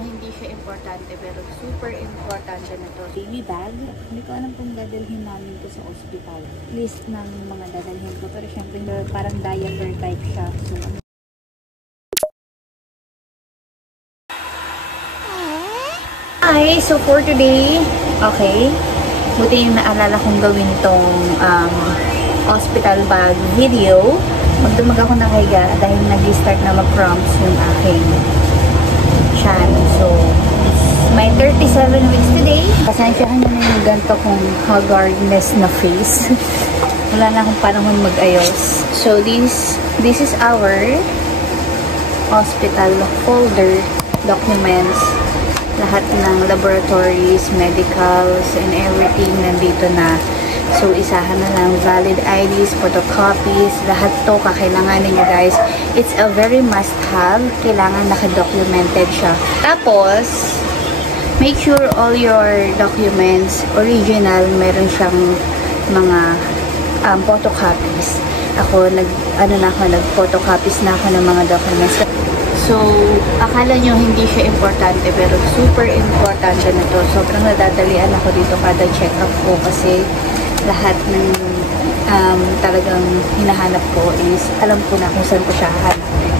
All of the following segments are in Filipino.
hindi siya importante pero super importante na to. Baby bag. Hindi ko alam kung dadalhin namin to sa ospital. List ng mga dadalhin ko. Pero syempre parang diaper type siya. So, hi! So for today, okay. Buti yung naalala kong gawin tong hospital bag video. Magdamag ako nakahiga dahil nag-start na mag-cramps yung aking chan. So, my 37 weeks today. Pasensyahan nyo na yung ganito kong haggardness na face. Wala na akong panahon mag-ayos. So, this is our hospital folder documents. Lahat ng laboratories, medicals, and everything nandito na. So, isahan na lang. Valid IDs, photocopies, lahat to kakailanganin nyo guys. It's a very must-have. Kailangan naka-documented siya. Tapos, make sure all your documents, original, meron siyang mga photocopies. Ako, nag-photocopies na ako ng mga documents. So, akala nyo hindi siya importante pero super importante na to. Sobrang nadadalian ako dito kada check-up ko kasi lahat ng talagang hinahanap ko is alam ko na kung saan ko siya hahanapin.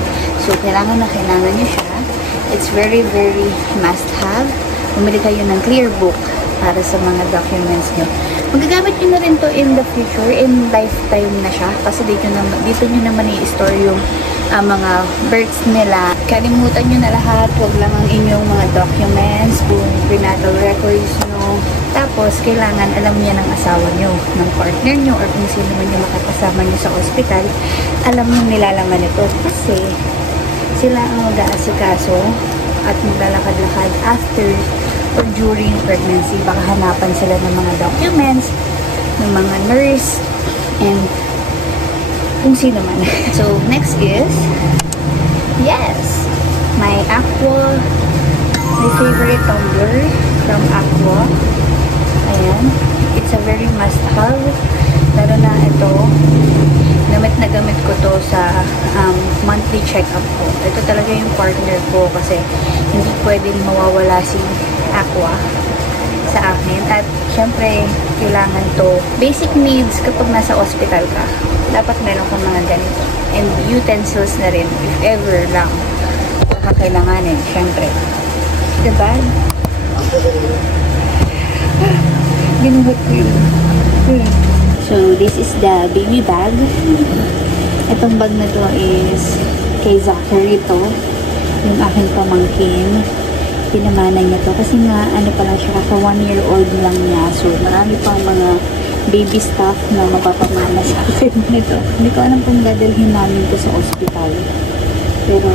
So, kailangan nyo siya. It's very, very must-have. Bumili kayo ng clear book para sa mga documents nyo. Magagamit nyo na rin to in the future, in lifetime na siya. Kasi dito nyo naman i-store yung mga births nila. Kalimutan nyo na lahat. Huwag lang ang inyong mga documents, kung prenatal records nyo. Tapos, kailangan alam niya ng asawa nyo, ng partner nyo, or kung sino man yung makakasama nyo sa ospital, alam nyo nilalaman nito. Kasi, sila ang mag-aasikaso at maglalakad-lakad after or during pregnancy. Baka hanapan sila ng mga documents, ng mga nurse, and kung sino man. So, next is, yes, my Aqua, my favorite tumbler from Aqua. Ayan. It's a very must-have. Lalo na ito, gamit na gamit ko to sa monthly check-up ko. Ito talaga yung partner ko kasi hindi pwedeng mawawala si Aqua sa akin. At syempre, kailangan to. Basic needs kapag nasa hospital ka. Dapat meron kang mga ganito. And utensils na rin, if ever lang kakailanganin, syempre. Diba? Ginuhot ko yun. So, this is the baby bag. Itong bag na to is kay Zachary to. Yung aking pamangkin. Pinamana niya to. Kasi nga, ano pa lang siya, kaka 1-year-old lang niya. So, marami pang mga baby stuff na mapapamana sa akin nito. Hindi ko alam kung dadalhin namin to sa ospital. Pero,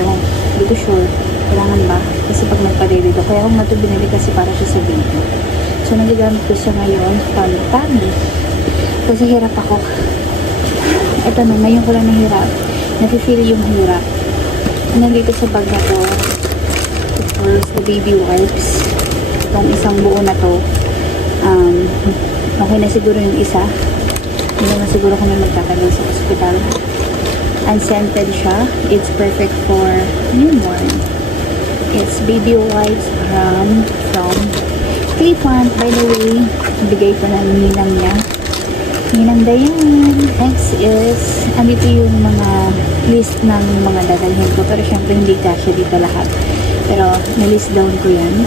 hindi ko sure. Kailangan ba? Kasi pag nagpa-deli to. Kaya kung ito binili kasi para siya sa baby. So, nagagamit ko siya ngayon from family. Kasi hirap ako. Ito na, ngayon ko lang nahirap. Nafe-feel yung hirap. Nandito sa bag na to, of course, the baby wipes. Itong isang buo na to. Okay na siguro yung isa. Hindi naman siguro kami magtatagal sa hospital. Unscented siya. It's perfect for newborn. It's baby wipes from Clifant. By the way, bigay ko na ng ninang niya. Ninang Dayan. Next is, andito yung mga list ng mga dadalhin ko. Pero syempre hindi kasya dito lahat. Pero na-list down ko yan.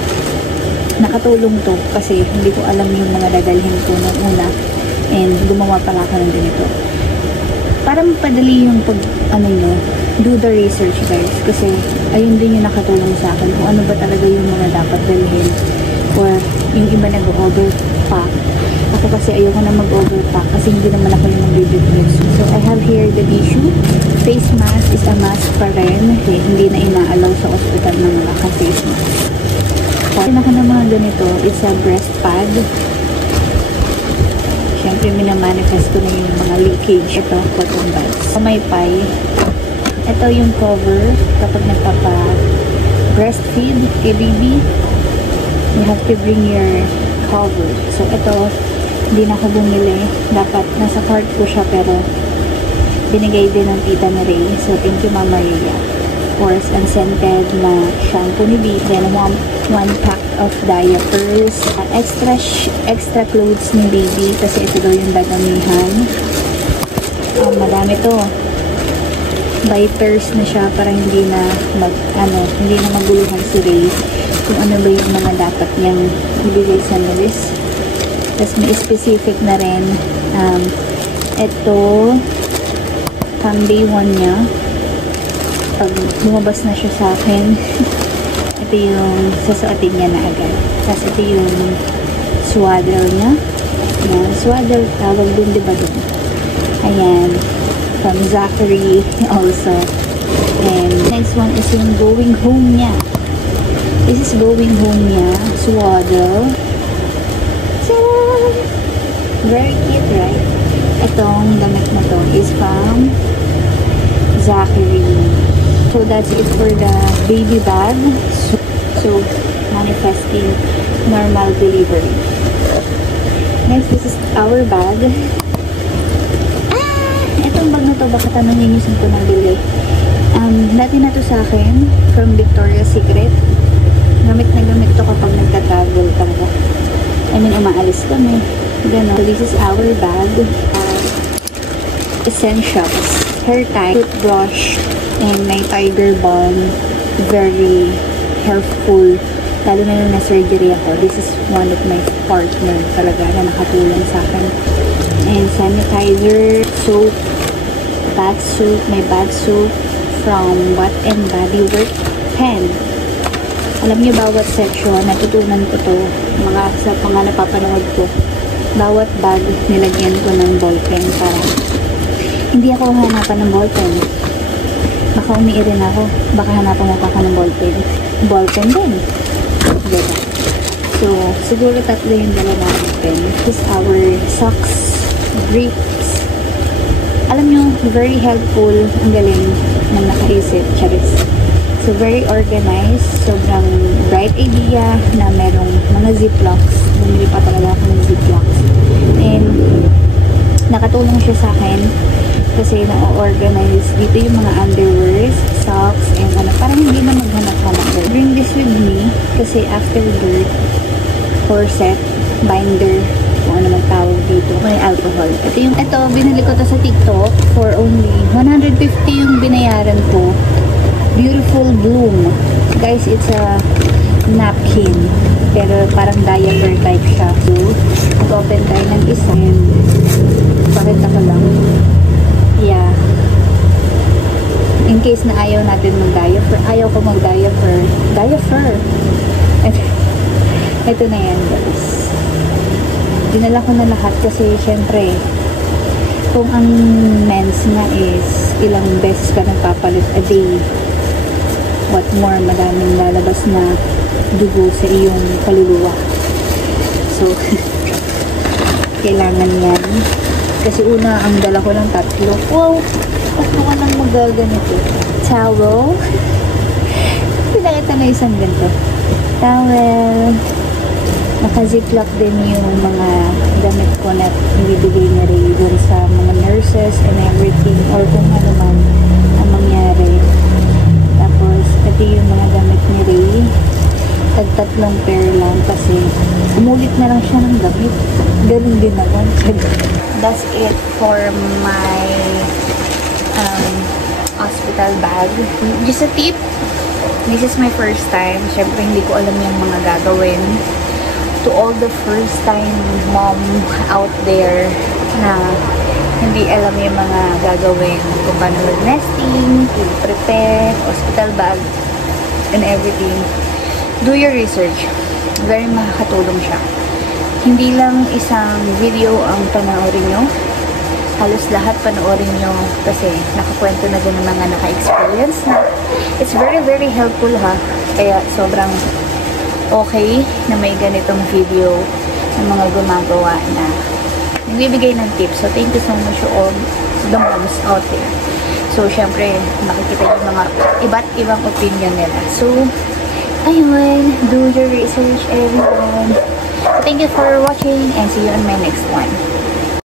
Nakatulong to kasi hindi ko alam yung mga dadalhin ko nung una. And gumawa pala ako ng ganito. Para mapadali yung do the research guys. Kasi ayun din yung nakatulong sa akin kung ano ba talaga yung mga dapat dalhin. Or yung iba nag-overpack. Ako kasi ayoko na mag-overpack kasi hindi naman ako yung mag-baby. So, I have here the tissue. Face mask is a mask pa rin. Okay, hindi na inaalaw sa hospital ng mga face mask. Pinaka ng mga ganito, it's a breast pad. Siyempre, minamanifest ko na yung mga leakage. Ito, cotton buds. May pie. Ito yung cover kapag nagpapa-breastfeed kay baby. You have to bring your cover. So, ito, hindi na ako bumili. Dapat, nasa cart ko siya, pero binigay din ng tita ni Ray. So, thank you, Mama Rhea. course, unscented na shampoo ni baby. Then, one pack of diapers. Extra clothes ni baby kasi ito daw yung dadamihan. Madami to. By pairs na siya para hindi na maguluhan si Ray kung ano ba yung mga dapat niyang ibigay sa nurse. Tapos may specific na rin ito pang day 1 niya pag lumabas na siya sa akin. Ito yung sasuotin niya na agad. Tapos ito yung swaddle niya. Ayan, swaddle tawag dun, diba dun? Ayan, from Zachary also. And next one is yung going home niya. This is going home niya, swaddle. Ta-da! Very cute, right? Itong damit na to is from Zachary. So that's it for the baby bag. So manifesting normal delivery. Next, this is our bag. Itong bag na to, baka tanongin nyo saan ko nabili. Dati na to sa akin from Victoria's Secret. Gamit na gamit to kapag nagta-travel talaga. I mean, umaalis kami. Ganun. So this is our bag. Essentials. Hair tie, toothbrush, and may tiger balm. Very helpful. Lalo na nung na-surgery ako. This is one of my partner talaga na nakatulong sa akin. And sanitizer, soap, bath soap, may bath soap from Bath and Body Works. Pen. Alam niyo, bawat section, natutunan ko to, sa mga napapanood ko. Bawat bag, nilagyan ko ng ballpen para hindi ako hanapan ng ballpen. Baka umiirin ako. Baka hanapan mo pa ka ng ballpen. Ballpen din. Diba? So, siguro tatlo yung dala natin pen. This is our socks, grips. Alam nyo, very helpful. Ang galing ng nakaisip. Charis. So, very organized. Sobrang bright idea na merong mga ziplocs. Bumili pa talaga ako ng ziplocs. And, nakatulong siya sa akin kasi na-organize dito yung mga underwears, socks, and parang hindi na maghanap-hanap. Bring this with me kasi after birth, corset, binder, kung ano man tawag dito, may alcohol. Ito, binili ko to sa TikTok for only 150 yung binayaran ko. Beautiful Bloom. Guys, it's a napkin. Pero parang diaper type siya. So, mag-open tayo ng isa. And, pakita ko lang. Yeah. In case na ayaw natin mag-diaper. Ayaw ko mag-diaper. Diaper. Ito na yan, guys. Dinala ko na lahat kasi, syempre, kung ang mens nga is ilang beses ka nagpapalit a day, what more, madaming lalabas na dugo sa iyong kaluluwa. So, kailangan yan. Kasi una, ang dala ko ng tatlo. Wow! Ako ka nang magaganito. Towel. Pinakita na isang ganito. Towel. Naka-ziplock din yung mga damit ko na ibibigay na rin dun sa mga nurses and everything or kung ano man ang mangyari. Tapos, ito yung mga damit ni Ray. Tag-tatlong pair lang kasi umulit na lang siya ng damit. Ganun din ako. That's it for my hospital bag. Just a tip. This is my first time. Syempre, hindi ko alam yung mga gagawin. To all the first time mom out there na hindi alam yung mga gagawin kung paano mag-nesting, to prepare, hospital bag, and everything. Do your research. Very makakatulong siya. Hindi lang isang video ang panoorin nyo. Halos lahat panoorin nyo kasi nakakwento na din ng mga naka-experience na. It's very, very helpful ha. Kaya sobrang okay na may ganitong video ng mga gumagawa na nagbibigay ng tips. So, thank you so much to all the moms out there. So, syempre, makikita yung mga iba't ibang opinion nila. So, ayun, do your research, everyone. Thank you for watching and see you on my next one.